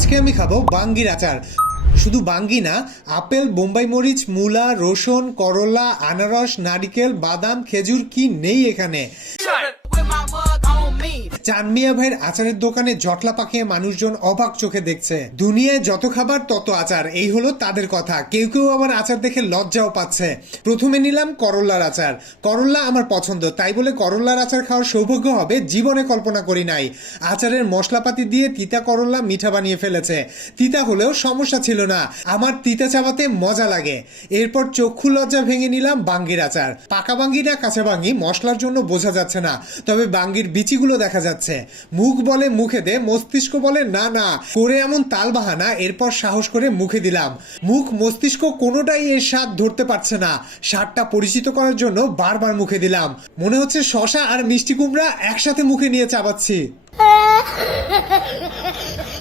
আজকে আমি খাব বাঙ্গির আচার। শুধু বাঙ্গি না, আপেল, বোম্বাই মরিচ, মূলা, রসুন, করলা, আনারস, নারিকেল, বাদাম, খেজুর কি নেই এখানে? চানমিয়া ভাইয়ের আচারের দোকানে জটলা পাকিয়ে মানুষজন অবাক চোখে দেখছে। দুনিয়ায় যত খাবার, তত আচার। এই হলো তাদের কথা। কেউ কেউ আবার আচার দেখে লজ্জাও পাচ্ছে। প্রথমে নিলাম করল্লার আচার। করল্লা আমার পছন্দ। তাই বলে করল্লার আচার খাওয়ার সৌভাগ্য হবে জীবনে কল্পনা করি নাই। আচারের মশলাপাতি দিয়ে তিতা করল্লা মিঠা বানিয়ে ফেলেছে। তিতা হলেও সমস্যা ছিল না। আমার তিতা চাবাতে মজা লাগে। এরপর চক্ষু লজ্জা ভেঙে নিলাম বাঙ্গির আচার। পাকা বাঙ্গি না কাঁচা বাঙ্গি, মশলার জন্য বোঝা যাচ্ছে না। তবে বাঙ্গির বিচিগুলো দেখা যাচ্ছে। মুখ বলে মুখে দে, মস্তিষ্ক বলে না না। করে এমন তাল বাহানা এরপর সাহস করে মুখে দিলাম। মুখ, মস্তিষ্ক কোনোটাই এর স্বাদ ধরতে পারছে না। স্বাদটা পরিচিত করার জন্য বারবার মুখে দিলাম। মনে হচ্ছে শশা আর মিষ্টি কুমড়া একসাথে মুখে নিয়ে চাবাচ্ছি।